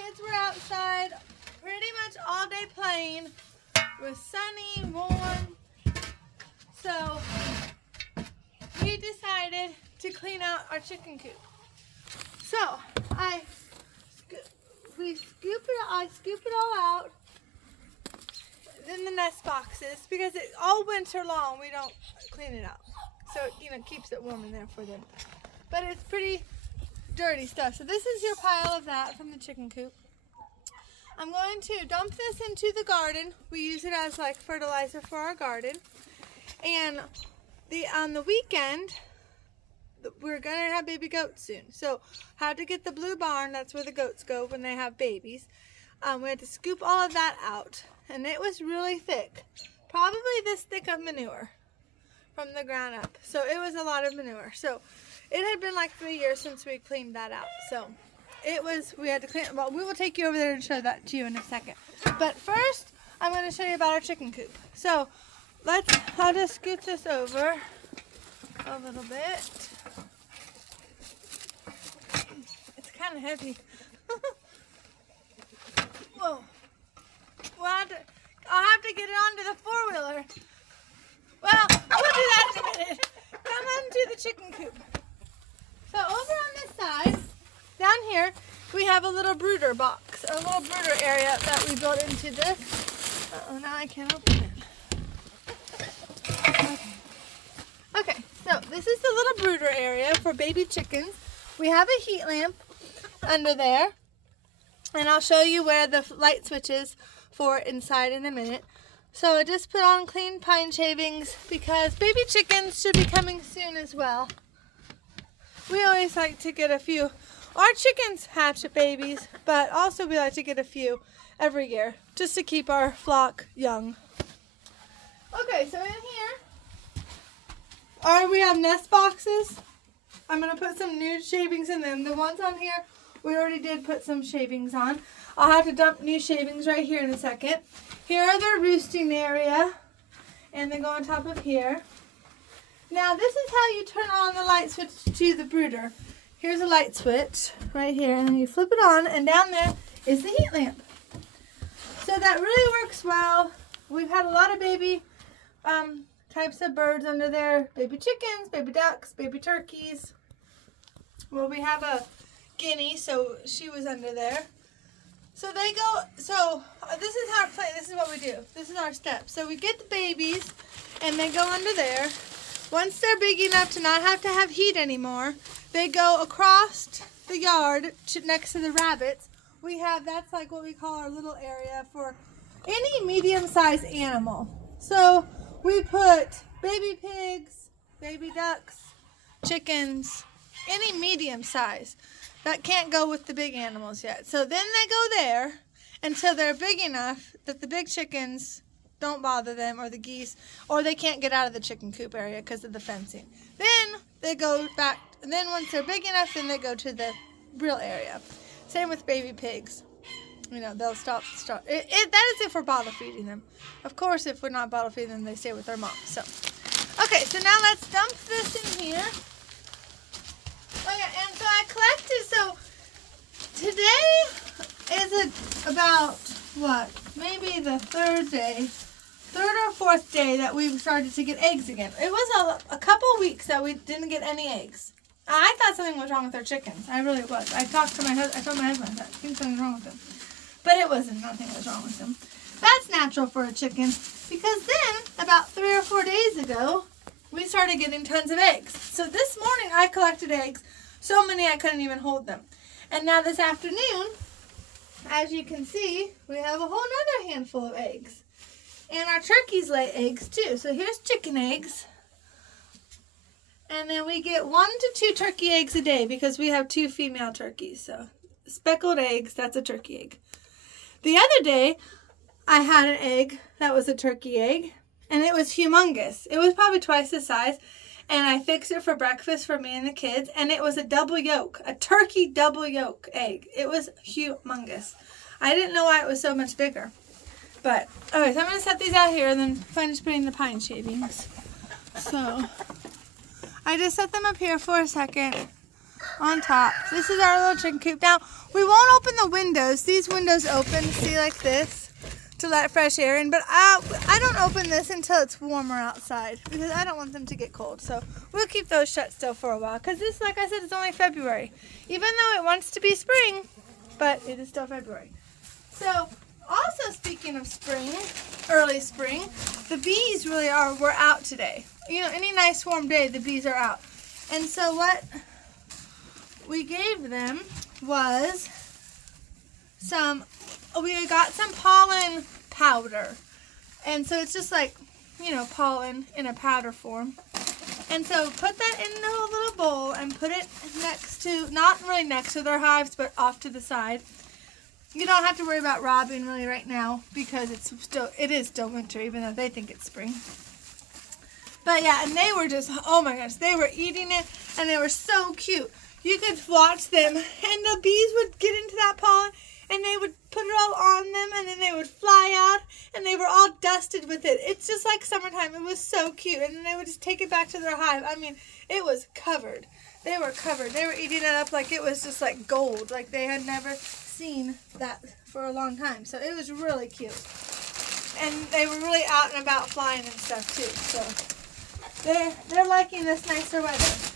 kids were outside pretty much all day playing. It was sunny, warm. So we decided to clean out our chicken coop. So I scoop it all out in the nest boxes because all winter long we don't clean it out. So it keeps it warm in there for them. But it's pretty dirty stuff. So this is your pile of that from the chicken coop. I'm going to dump this into the garden. We use it as like fertilizer for our garden. And on the weekend, we're going to have baby goats soon. So how to get the blue barn, that's where the goats go when they have babies. We had to scoop all of that out. And it was really thick. Probably this thick of manure from the ground up. So it was a lot of manure. So it had been like 3 years since we cleaned that out. So we had to clean it. Well, we will take you over there and show that to you in a second. But first, I'm going to show you about our chicken coop. So I'll just scoot this over a little bit. It's kind of heavy. Whoa. I'll have to get it onto the four-wheeler. Well, we'll do that in a minute. Come on to the chicken coop. So over on this side, down here, we have a little brooder box, a little brooder area that we built into this. Uh-oh, now I can't open it. Okay, so this is the little brooder area for baby chickens. We have a heat lamp under there, and I'll show you where the light switch is for it inside in a minute. So I just put on clean pine shavings because baby chickens should be coming soon as well. We always like to get a few. Our chickens hatch babies, but also we like to get a few every year just to keep our flock young. Okay, so in here, we have nest boxes. I'm going to put some new shavings in them. The ones on here, we already did put some shavings on. I'll have to dump new shavings right here in a second. Here are their roosting area, and they go on top of here. Now this is how you turn on the light switch to the brooder. Here's a light switch right here, and then you flip it on, and down there is the heat lamp. So that really works well. We've had a lot of baby types of birds under there. Baby chickens, baby ducks, baby turkeys. Well, we have a guinea, so she was under there. So this is how this is what we do. This is our steps. So we get the babies, and they go under there. Once they're big enough to not have to have heat anymore, they go across the yard next to the rabbits. That's like what we call our little area for any medium-sized animal. So we put baby pigs, baby ducks, chickens, any medium size. That can't go with the big animals yet. So then they go there until they're big enough that the big chickens don't bother them, or the geese, or they can't get out of the chicken coop area because of the fencing. Then they go back, and then once they're big enough, then they go to the real area. Same with baby pigs. They'll stop. That is if we're bottle feeding them. Of course, if we're not bottle feeding them, they stay with their mom. So, okay, so now let's dump this in here. Okay, and so I collected, so today is about, maybe the third or fourth day that we've started to get eggs again. It was a couple weeks that we didn't get any eggs. I thought something was wrong with our chickens. I really was. I told my husband, I think something's wrong with them. But it wasn't. Nothing was wrong with them. That's natural for a chicken, because then, about 3 or 4 days ago, we started getting tons of eggs. So this morning I collected eggs, so many I couldn't even hold them. And now this afternoon, as you can see, we have a whole nother handful of eggs. And our turkeys lay eggs too. So here's chicken eggs. And then we get 1 to 2 turkey eggs a day because we have 2 female turkeys. So speckled eggs, that's a turkey egg. The other day, I had an egg that was a turkey egg, and it was humongous. It was probably twice the size, and I fixed it for breakfast for me and the kids, and it was a double yolk, a turkey double yolk egg. It was humongous. I didn't know why it was so much bigger. But, okay, so I'm going to set these out here and then finish putting the pine shavings. So, I just set them up here for a second. on top. This is our little chicken coop. Now, we won't open the windows. These windows open, see, like this, to let fresh air in. But I don't open this until it's warmer outside because I don't want them to get cold. So we'll keep those shut still for a while because this, like I said, is only February. Even though it wants to be spring, but it is still February. So, also speaking of spring, early spring, the bees really were out today. You know, any nice warm day, the bees are out. And so what we gave them was we got some pollen powder. And so it's just like, you know, pollen in a powder form. And so put that in a little bowl and put it next to, not really next to their hives, but off to the side. You don't have to worry about robbing really right now because it is still winter, even though they think it's spring. But yeah, and they were just, oh my gosh, they were eating it and they were so cute. You could watch them and the bees would get into that pollen and they would put it all on them and then they would fly out and they were all dusted with it. It's just like summertime. It was so cute. And then they would just take it back to their hive. I mean, it was covered. They were covered. They were eating it up like it was just like gold. Like they had never seen that for a long time. So it was really cute. And they were really out and about flying and stuff too. So they're liking this nicer weather.